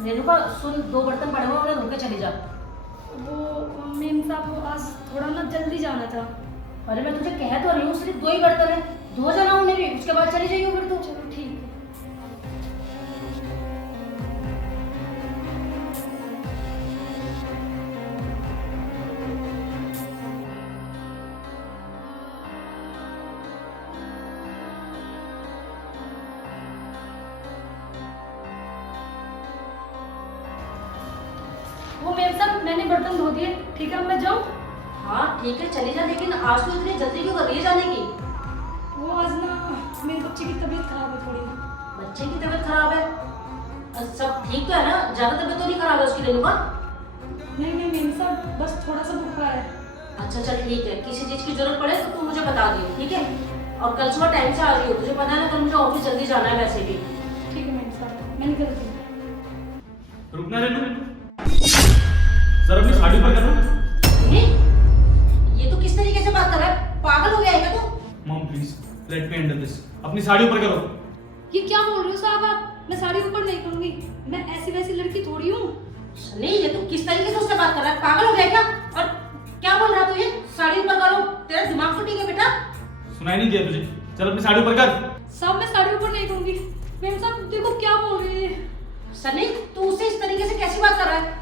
रेणुका सुन, 2 बर्तन पड़े हुए हैं, उन्हें धो के चली जा। वो मेम साहब वो आज थोड़ा ना जल्दी जाना था। अरे मैं तुझे कह तो रही हूँ, सिर्फ 2 ही बर्तन है, धो जाना उन्हें भी, उसके बाद चली जाइए फिर तू। चलो ठीक है। वो मेम साहब मैंने बर्तन धो दिए, ठीक है अब मैं जाऊँ? हाँ ठीक है चली जा, लेकिन आज तो इतनी जल्दी क्यों कर रही है जाने की? वो आज ना मेरे बच्चे की तबीयत खराब है थोड़ी। बच्चे की तबीयत खराब है? सब ठीक तो है ना? ज्यादा तबीयत तो नहीं खराब है उसकी रेणुका? नहीं नहीं मेम साहब बस थोड़ा सा बुखार है। अच्छा चल ठीक है, किसी चीज की जरूरत पड़े तो तू मुझे बता दियो, ठीक है? और कल सुबह टाइम से आ रही हो, तुझे पता है ना कल मुझे ऑफिस जल्दी जाना है वैसे भी। ठीक है मेम साहब मैं निकलती हूँ। रुकना रेणु, सर अपनी साड़ी ऊपर करो। ये तो किस तरीके से बात कर रहा है? पागल हो गया है क्या तू? Mom please let me handle this. अपनी साड़ी ऊपर करो। ये क्या बोल रहे हो साहब आप? मैं साड़ी ऊपर नहीं करूंगी, मैं ऐसी वैसी लड़की थोड़ी हूँ। नहीं ये तो किस तरीके से उससे बात कर रहा है? पागल हो गया क्या? और क्या बोल रहा तू? ये साड़ी ऊपर करो, तेरा दिमाग तो ठीक है बेटा? सुनाई नहीं दिया तुझे? चल अपनी साड़ी ऊपर कर। साहब मैं साड़ी ऊपर नहीं करूंगी। मेम साहब देखो क्या बोल रहे हैं। सनी तू उससे इस तरीके से कैसी बात कर रहा है?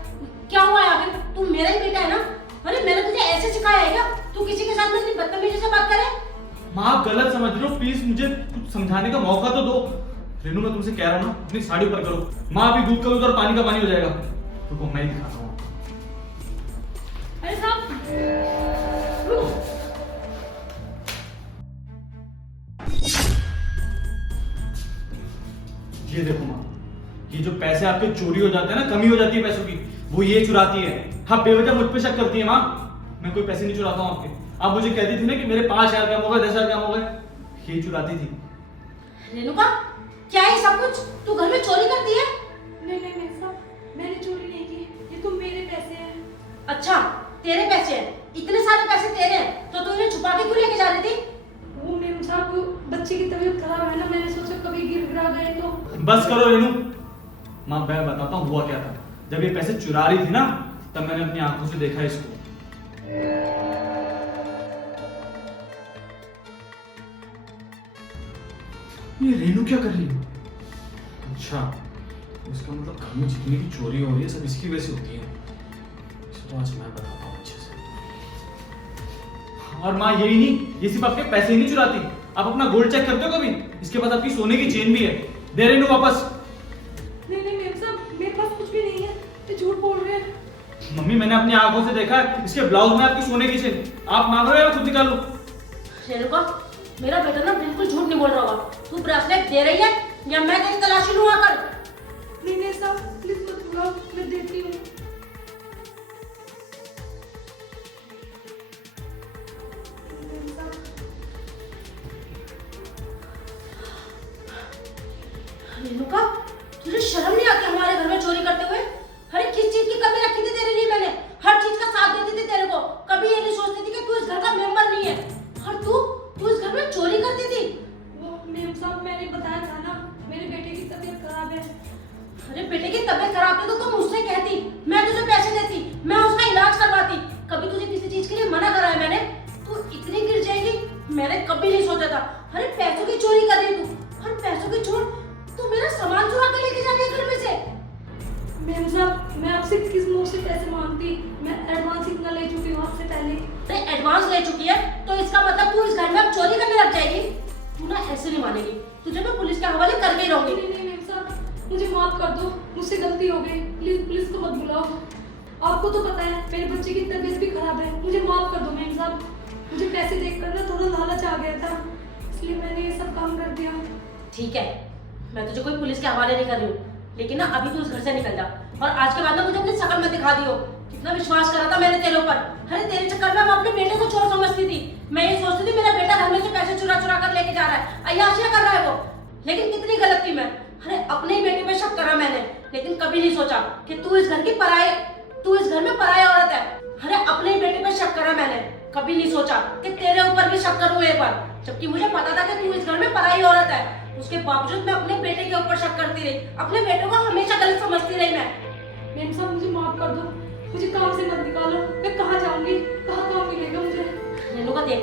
क्या हुआ है आखिर? तू मेरा ही बेटा है ना? अरे मैंने तुझे ऐसे सिखाया है क्या तू किसी के साथ में इतनी बदतमीजी से बात करे? माँ आप गलत समझ रहे हो, प्लीज मुझे कुछ समझाने का मौका तो दो। रेणु मैं तुमसे कह रहा हूँ ना, अपनी साड़ी ऊपर करो। माँ अभी दूध का दूध और पानी का पानी हो जाएगा। रुको मैं ही दिखाता हूँ। अरे साहब रुको। ये देखो माँ, ये जो पैसे आपके चोरी हो जाते हैं ना, कमी हो जाती है पैसों की, वो ये चुराती है। हाँ बेवजह मुझ पे शक करती है माँ। मैं कोई पैसे नहीं चुराता हूँ आपके। आप मुझे कहती थी ना कि मेरे 5,000 कम हो गए, 10,000 कम हो गए, ये चुराती थी। रेणुका क्या है सब कुछ? तू घर में चोरी करती है? नहीं नहीं मेम साहब मैंने चोरी नहीं की, ये तो मेरे पैसे हैं। अच्छा तेरे पैसे हैं? इतने सारे पैसे तेरे हैं तो तू इन्हें छुपा के क्यों लेके जा रही थी? वो मेम साहब बच्चे की तबीयत खराब है ना, मैंने सोचा कभी गिर गिरा गए तो। बस करो रेणु। माँ मैं बताता हूँ हुआ क्या था। जब ये पैसे चुरा रही थी ना, तब मैंने अपनी आंखों से देखा इसको। ये रेणु क्या कर रही है? अच्छा इसका मतलब घर में जितनी भी चोरी हो रही है सब इसकी वजह से होती है। इसको आज मैं बताता हूँ अच्छे से। और माँ यही नहीं, ये सिर्फ आपके पैसे ही नहीं चुराती, आप अपना गोल्ड चेक करते हो कभी? इसके पास आपकी सोने की चेन भी है। दे रेणु वापस। नहीं नहीं मेम साहब मेरे पास कुछ भी नहीं है, ये झूठ बोल रहे हैं। मम्मी मैंने अपनी आंखों से देखा है, इसके ब्लाउज में आपकी सोने की चेन। आप मांग रहे हो या खुद निकालो? रेणुका मेरा बेटा ना बिल्कुल झूठ नहीं बोल रहा होगा। तू ब्रेसलेट दे रही है या मैं तेरी तलाशी लूं आकर? नहीं नहीं साहब प्लीज मत बुलाओ, मैं देती हूँ। मेम साहब रेणुका तुझे शर्म नहीं आती हमारे घर में चोरी करते हुए? अरे किस चीज की कमी रखी थी तेरे लिए मैंने? हर चीज का साथ देती थी तेरे को, कभी ये नहीं सोचती थी कि तू इस घर का मेंबर नहीं है। और तू इस घर में चोरी करती थी। वो मेम साहब मैंने बताया था ना मेरे बेटे की तबीयत खराब है। अरे बेटे की तबीयत खराब थी तो तुम मुझसे कहती, मैं तुझे पैसे देती, मैं उसका इलाज करवाती। कभी तुझे किसी चीज के लिए मना करा है मैंने? तू इतनी गिर जाएगी मैंने कभी नहीं सोचा था। अरे पैसों की चोरी कर रही तू, और पैसों की चोर तू मेरा सामान चुरा के लेके जा रही है घर में से। मेम साहब मैं आपसे किस मुंह से पैसे मांगती, मैं एडवांस इतना ले चुकी हूँ आपसे पहले। अरे एडवांस ले चुकी है तो इसका मतलब तू इस घर में अब चोरी करने लग जाएगी? तू ना ऐसे नहीं मानेगी, तुझे मैं पुलिस के हवाले करके ही रहूंगी। नहीं नहीं मेम साहब मुझे माफ कर दो, मुझसे गलती हो गई, प्लीज पुलिस को मत बुलाओ। आपको तो पता है मेरे बच्चे की तबीयत भी खराब है, मुझे माफ कर दो मेम साहब। मुझे पैसे देखकर ना थोड़ा लालच आ गया था, इसलिए मैंने ये सब काम कर दिया। ठीक है मैं तुझे कोई पुलिस के हवाले नहीं कर रही हूँ, लेकिन ना अभी तू इस घर से निकल जा। और आज के बाद ना मुझे अपनी शक्ल में दिखा दियो। कितना विश्वास करा था मैंने तेरे ऊपर। अरे तेरे चक्कर में मैं अपने बेटे को चोर समझती थी। मैं ये सोचती थी मेरा बेटा घर में से पैसे चुरा चुरा कर लेके जा रहा है, अय्याशियां कर रहा है वो। लेकिन कितनी गलत थी मैं। अरे अपने ही बेटे पे शक करा मैंने, लेकिन कभी नहीं सोचा कि तू इस घर में पराई औरत है। अरे अपने ही बेटे पे शक करा मैंने, कभी नहीं सोचा कि तेरे ऊपर भी शक करूं एक बार, जबकि मुझे पता था कि तू इस घर में पराई औरत है। उसके बावजूद मैं अपने बेटे के ऊपर शक करती रही, अपने बेटे को हमेशा गलत समझती रही मैं। मैम साहब मुझे माफ कर दो, मुझे काम से मत निकालो। मैं कहाँ जाऊंगी, कहाँ काम मिलेगा मुझे? रेणुका देख,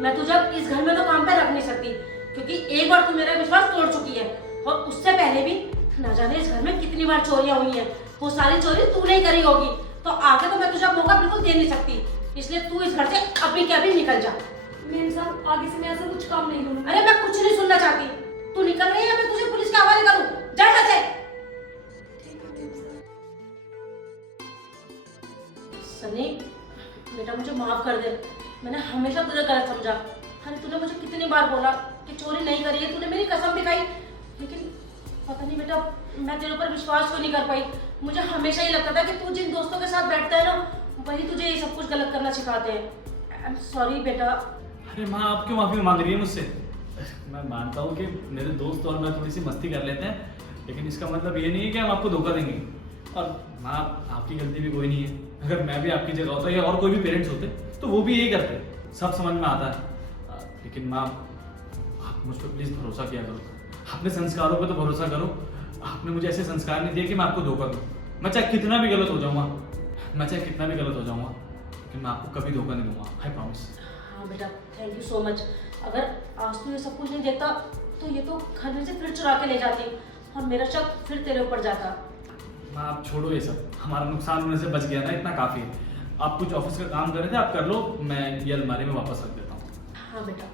मैं तुझे अब इस घर में तो काम पे रख नहीं सकती, क्योंकि एक बार तू मेरा विश्वास तोड़ चुकी है, और उससे पहले भी न जाने इस घर में कितनी बार चोरियां हुई हैं। वो सारी चोरी तू नहीं करी होगी, तो आगे तो मैं तुझे मौका बिल्कुल दे नहीं सकती, इसलिए तू इस घर से अभी के अभी निकल जा। मैम साहब आगे से मैं ऐसा कुछ काम नहीं करूँगी। अरे मैं कुछ नहीं सुनना चाहती, तू निकल रही है, मैं तुझे पुलिस के हवाले करूं। जा यहाँ से। ठीक है मैम साहब। सनी बेटा मुझे माफ कर दे, मैंने हमेशा तुझे गलत समझा। अरे तूने मुझे कितनी बार बोला कि चोरी नहीं करी है, तूने मेरी कसम भी खाई, लेकिन पता नहीं बेटा मैं तेरे ऊपर विश्वास क्यों नहीं कर पाई। मुझे हमेशा ही लगता था कि तू जिन दोस्तों के साथ बैठता है ना, वही तुझे ये सब कुछ गलत करना सिखाते हैं। आई एम सॉरी बेटा। अरे माँ, आप क्यों माफी मांग रही है मुझसे? मैं मानता हूँ कि मेरे दोस्त और मैं थोड़ी सी मस्ती कर लेते हैं, लेकिन इसका मतलब ये नहीं है कि हम आपको धोखा देंगे। और माँ, आपकी गलती भी कोई नहीं है। अगर मैं भी आपकी जगह होता या और कोई भी पेरेंट्स होते तो वो भी यही करते, सब समझ में आता है। लेकिन माँ, आप मुझ पर प्लीज़ भरोसा किया करो, अपने संस्कारों पर तो भरोसा करो। आपने मुझे ऐसे संस्कार नहीं दिए कि मैं आपको धोखा दूँ। मैं चाहे कितना भी गलत हो जाऊँगा, मैं चाहे कितना भी गलत हो जाऊँगा, लेकिन मैं आपको कभी धोखा नहीं दूंगा, आई प्रॉमिस। हाँ बेटा, थैंक यू सो मच। अगर आज तू ये सब कुछ नहीं देखता तो ये तो घर में से फिर चुरा के ले जाती और मेरा शक फिर तेरे ऊपर जाता। माँ, आप छोड़ो ये सब, हमारा नुकसान होने से बच गया ना, इतना काफ़ी है। आप कुछ ऑफिस का काम कर रहे थे, आप कर लो, मैं ये अलमारी में वापस रख देता हूँ। हाँ बेटा।